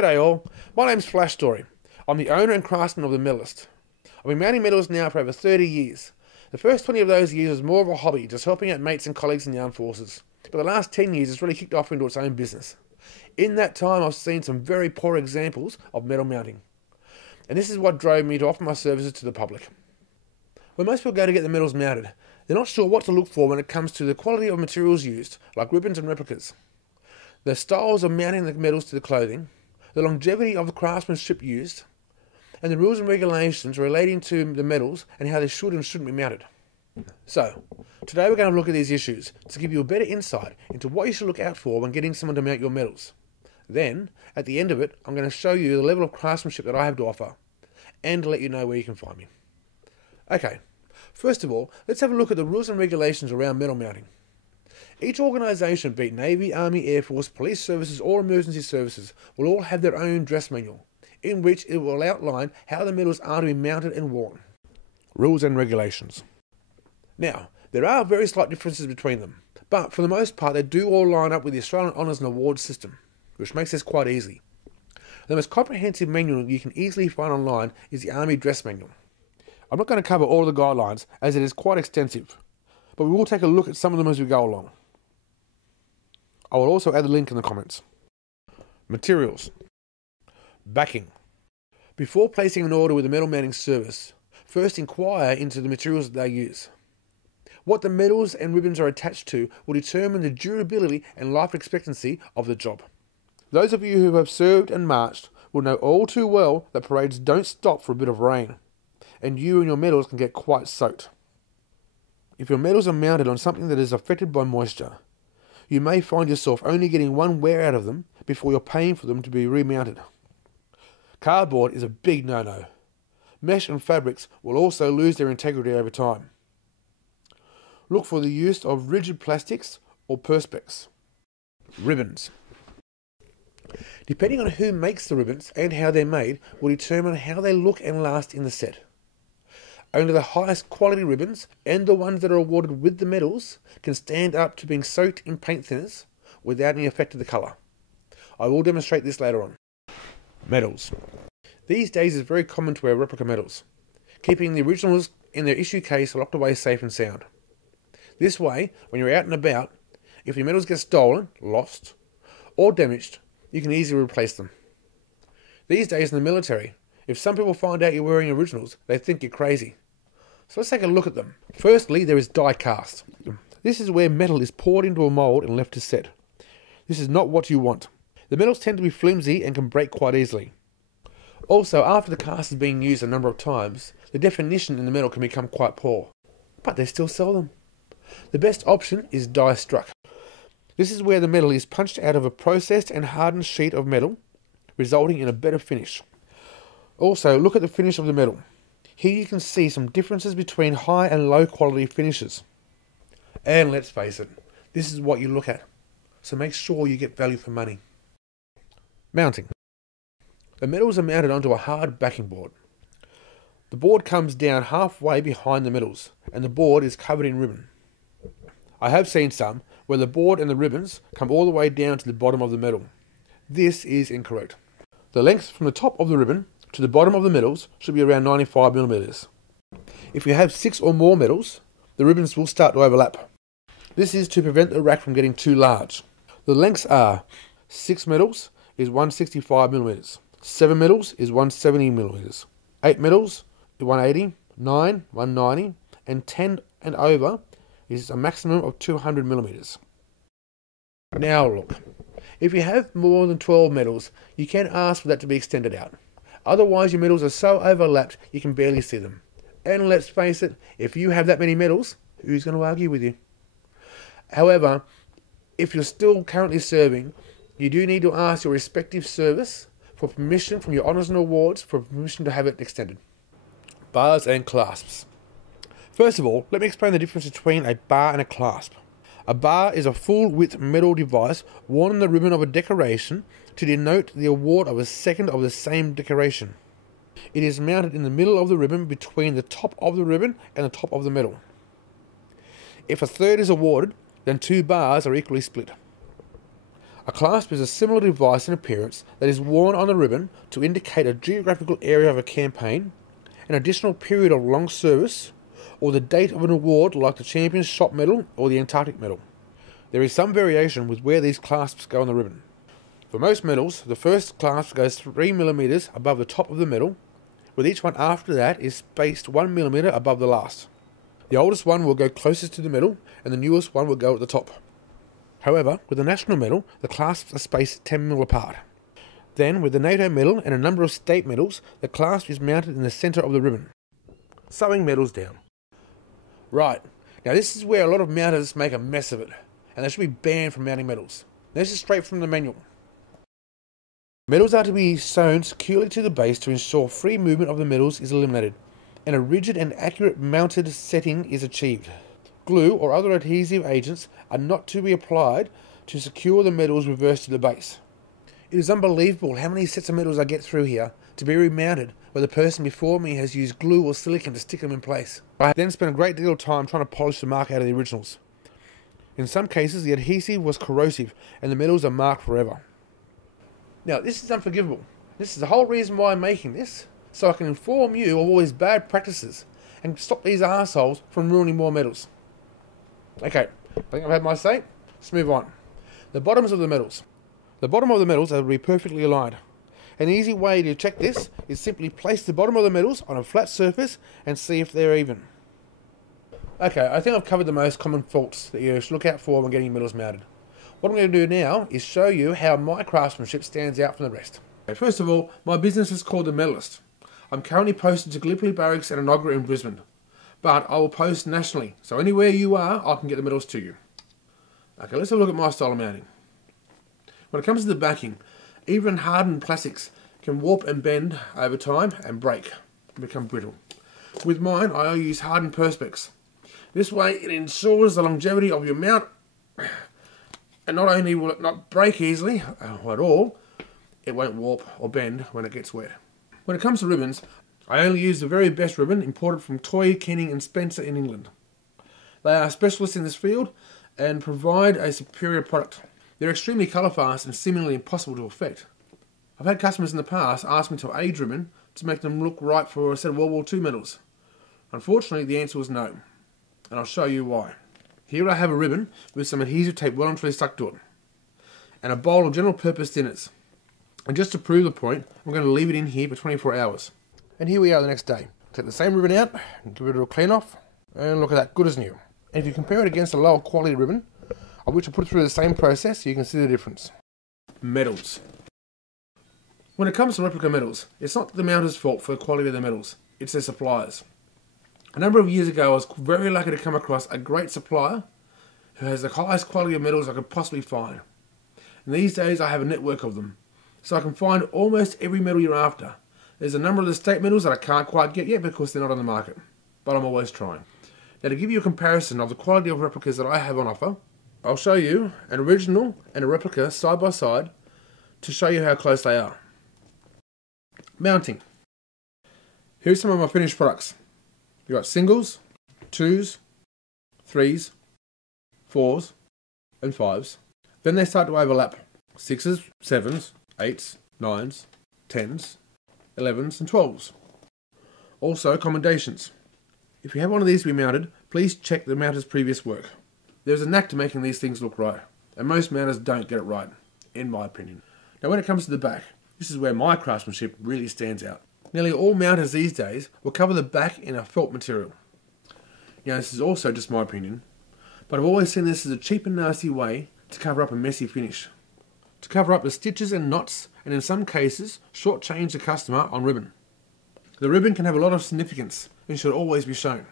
G'day all, my name's Flash Story. I'm the owner and craftsman of the Medalist. I've been mounting medals now for over 30 years. The first 20 of those years was more of a hobby, just helping out mates and colleagues in the armed forces. But the last 10 years it's really kicked off into its own business. In that time I've seen some very poor examples of medal mounting. And this is what drove me to offer my services to the public. When most people go to get the medals mounted, they're not sure what to look for when it comes to the quality of materials used, like ribbons and replicas, the styles of mounting the medals to the clothing, the longevity of the craftsmanship used, and the rules and regulations relating to the medals and how they should and shouldn't be mounted. So, today we're going to look at these issues to give you a better insight into what you should look out for when getting someone to mount your medals. Then, at the end of it, I'm going to show you the level of craftsmanship that I have to offer, and to let you know where you can find me. Okay, first of all, let's have a look at the rules and regulations around medal mounting. Each organisation, be it Navy, Army, Air Force, Police Services or Emergency Services, will all have their own dress manual, in which it will outline how the medals are to be mounted and worn. Rules and regulations. Now, there are very slight differences between them, but for the most part they do all line up with the Australian Honours and Awards system, which makes this quite easy. The most comprehensive manual you can easily find online is the Army Dress Manual. I'm not going to cover all the guidelines as it is quite extensive, but we will take a look at some of them as we go along. I will also add the link in the comments. Materials. Backing. Before placing an order with a medal mounting service, first inquire into the materials that they use. What the medals and ribbons are attached to will determine the durability and life expectancy of the job. Those of you who have served and marched will know all too well that parades don't stop for a bit of rain, and you and your medals can get quite soaked. If your medals are mounted on something that is affected by moisture, you may find yourself only getting one wear out of them before you're paying for them to be remounted. Cardboard is a big no-no. Mesh and fabrics will also lose their integrity over time. Look for the use of rigid plastics or perspex. Ribbons. Depending on who makes the ribbons and how they're made will determine how they look and last in the set. Only the highest quality ribbons, and the ones that are awarded with the medals, can stand up to being soaked in paint thinners without any effect to the colour. I will demonstrate this later on. Medals. These days it's very common to wear replica medals, keeping the originals in their issue case locked away safe and sound. This way, when you're out and about, if your medals get stolen, lost, or damaged, you can easily replace them. These days in the military, if some people find out you're wearing originals, they think you're crazy. So let's take a look at them. Firstly, there is die cast. This is where metal is poured into a mould and left to set. This is not what you want. The metals tend to be flimsy and can break quite easily. Also, after the cast has been used a number of times, the definition in the metal can become quite poor. But they still sell them. The best option is die struck. This is where the metal is punched out of a processed and hardened sheet of metal, resulting in a better finish. Also, look at the finish of the metal. Here you can see some differences between high and low quality finishes. And let's face it, this is what you look at. So make sure you get value for money. Mounting. The medals are mounted onto a hard backing board. The board comes down halfway behind the medals, and the board is covered in ribbon. I have seen some where the board and the ribbons come all the way down to the bottom of the medal. This is incorrect. The length from the top of the ribbon to the bottom of the medals should be around 95mm. If you have 6 or more medals, the ribbons will start to overlap. This is to prevent the rack from getting too large. The lengths are 6 medals is 165mm, 7 medals is 170mm, 8 medals is 180, 9, 190, and 10 and over is a maximum of 200mm. Now look, if you have more than 12 medals, you can ask for that to be extended out. Otherwise your medals are so overlapped you can barely see them. And let's face it, if you have that many medals, who's going to argue with you? However, if you're still currently serving, you do need to ask your respective service for permission from your Honours and Awards for permission to have it extended. Bars and clasps. First of all, let me explain the difference between a bar and a clasp. A bar is a full-width metal device worn on the ribbon of a decoration to denote the award of a second of the same decoration. It is mounted in the middle of the ribbon between the top of the ribbon and the top of the medal. If a third is awarded, then 2 bars are equally split. A clasp is a similar device in appearance that is worn on the ribbon to indicate a geographical area of a campaign, an additional period of long service, or the date of an award like the Champion's Shop Medal or the Antarctic Medal. There is some variation with where these clasps go on the ribbon. For most medals, the first clasp goes 3mm above the top of the medal, with each one after that is spaced 1mm above the last. The oldest one will go closest to the medal, and the newest one will go at the top. However, with the national medal, the clasps are spaced 10mm apart. Then, with the NATO medal and a number of state medals, the clasp is mounted in the centre of the ribbon. Sewing medals down. Right, now this is where a lot of mounters make a mess of it, and they should be banned from mounting medals. This is straight from the manual. Medals are to be sewn securely to the base to ensure free movement of the medals is eliminated, and a rigid and accurate mounted setting is achieved. Glue or other adhesive agents are not to be applied to secure the medals reversed to the base. It is unbelievable how many sets of medals I get through here to be remounted where the person before me has used glue or silicone to stick them in place. I then spent a great deal of time trying to polish the mark out of the originals. In some cases the adhesive was corrosive and the medals are marked forever. Now, this is unforgivable. This is the whole reason why I'm making this, so I can inform you of all these bad practices and stop these assholes from ruining more medals. Okay, I think I've had my say. Let's move on. The bottoms of the medals. The bottom of the medals are to be perfectly aligned. An easy way to check this is simply place the bottom of the medals on a flat surface and see if they're even. Okay, I think I've covered the most common faults that you should look out for when getting medals mounted. What I'm going to do now is show you how my craftsmanship stands out from the rest. First of all, my business is called The Medalist. I'm currently posted to Gallipoli Barracks and Enoggera in Brisbane, but I will post nationally, so anywhere you are, I can get the medals to you. Okay, let's have a look at my style of mounting. When it comes to the backing, even hardened plastics can warp and bend over time and break and become brittle. With mine, I use hardened perspex. This way it ensures the longevity of your mount, and not only will it not break easily at all, it won't warp or bend when it gets wet. When it comes to ribbons, I only use the very best ribbon imported from Toy, Kenning and Spencer in England. They are specialists in this field and provide a superior product. They're extremely colour fast and seemingly impossible to affect. I've had customers in the past ask me to age ribbon to make them look right for a set of World War II medals. Unfortunately, the answer was no, and I'll show you why. Here I have a ribbon with some adhesive tape well and truly stuck to it, and a bowl of general purpose dinners. And just to prove the point, I'm going to leave it in here for 24 hours. And here we are the next day. Take the same ribbon out, and give it a clean off, and look at that, good as new. And if you compare it against a lower quality ribbon, of which I put through the same process, you can see the difference. Medals. When it comes to replica medals, it's not the mounter's fault for the quality of the medals, it's their suppliers. A number of years ago, I was very lucky to come across a great supplier who has the highest quality of medals I could possibly find. And these days, I have a network of them, so I can find almost every medal you're after. There's a number of the state medals that I can't quite get yet because they're not on the market, but I'm always trying. Now, to give you a comparison of the quality of replicas that I have on offer, I'll show you an original and a replica side by side to show you how close they are. Mounting. Here's some of my finished products. You've got singles, 2s, 3s, 4s, and 5s. Then they start to overlap. 6s, 7s, 8s, 9s, 10s, 11s, and 12s. Also, commendations. If you have one of these to be mounted, please check the mounter's previous work. There's a knack to making these things look right, and most mounters don't get it right, in my opinion. Now when it comes to the back, this is where my craftsmanship really stands out. Nearly all mounters these days will cover the back in a felt material. Now this is also just my opinion, but I've always seen this as a cheap and nasty way to cover up a messy finish. To cover up the stitches and knots, and in some cases, shortchange the customer on ribbon. The ribbon can have a lot of significance and should always be shown.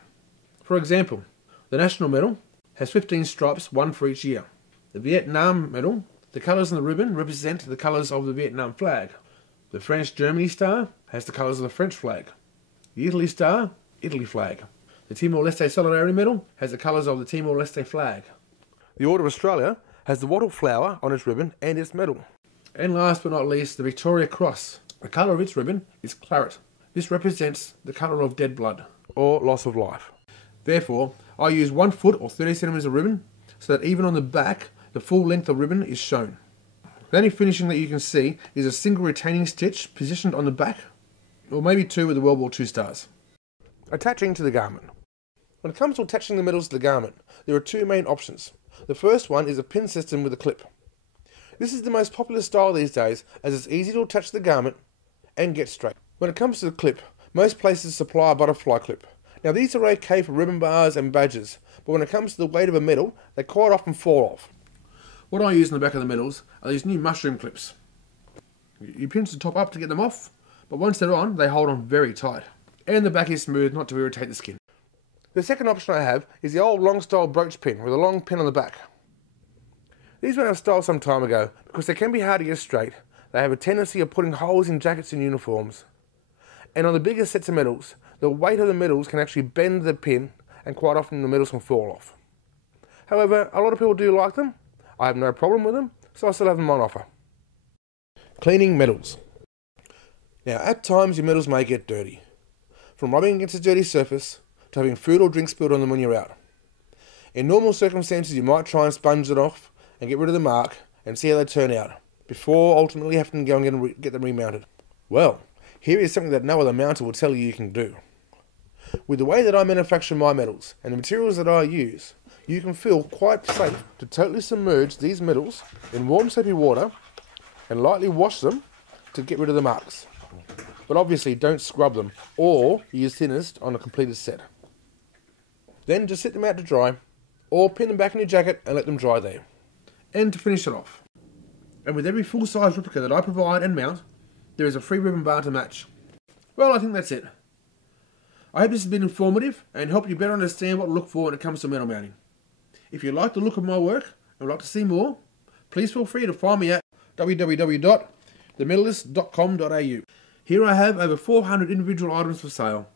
For example, the National Medal has 15 stripes, one for each year. The Vietnam Medal, the colours on the ribbon represent the colours of the Vietnam flag. The French Germany star has the colours of the French flag. The Italy star, Italy flag. The Timor-Leste Solidarity Medal has the colours of the Timor-Leste flag. The Order of Australia has the wattle flower on its ribbon and its medal. And last but not least, the Victoria Cross. The colour of its ribbon is claret. This represents the colour of dead blood, or loss of life. Therefore, I use 1 foot or 30 centimeters of ribbon, so that even on the back, the full length of ribbon is shown. The only finishing that you can see is a single retaining stitch positioned on the back, or maybe two with the World War II stars. Attaching to the garment. When it comes to attaching the medals to the garment, there are two main options. The first one is a pin system with a clip. This is the most popular style these days, as it's easy to attach to the garment and get straight. When it comes to the clip, most places supply a butterfly clip. Now these are okay for ribbon bars and badges, but when it comes to the weight of a medal, they quite often fall off. What I use in the back of the medals are these new mushroom clips. You pinch the top up to get them off, but once they're on, they hold on very tight. And the back is smooth, not to irritate the skin. The second option I have is the old long style brooch pin with a long pin on the back. These went out of style some time ago because they can be hard to get straight. They have a tendency of putting holes in jackets and uniforms. And on the bigger sets of medals, the weight of the medals can actually bend the pin, and quite often the medals can fall off. However, a lot of people do like them. I have no problem with them, so I still have them on offer. Cleaning medals. Now at times your medals may get dirty. From rubbing against a dirty surface, to having food or drink spilled on them when you're out. In normal circumstances you might try and sponge it off and get rid of the mark and see how they turn out, before ultimately having to go and get them remounted. Well, here is something that no other mounter will tell you can do. With the way that I manufacture my medals and the materials that I use, you can feel quite safe to totally submerge these medals in warm soapy water and lightly wash them to get rid of the marks. But obviously don't scrub them or use thinners on a completed set. Then just sit them out to dry, or pin them back in your jacket and let them dry there. And to finish it off, and with every full-size replica that I provide and mount, there is a free ribbon bar to match. Well, I think that's it. I hope this has been informative and helped you better understand what to look for when it comes to medal mounting. If you like the look of my work and would like to see more, please feel free to find me at www.themedalist.com.au. Here I have over 400 individual items for sale.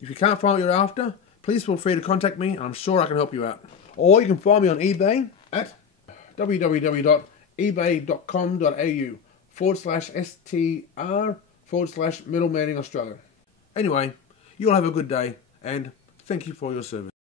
If you can't find what you're after, please feel free to contact me and I'm sure I can help you out. Or you can find me on eBay at www.ebay.com.au/str/medal mounting Australia. Anyway, you all have a good day and thank you for your service.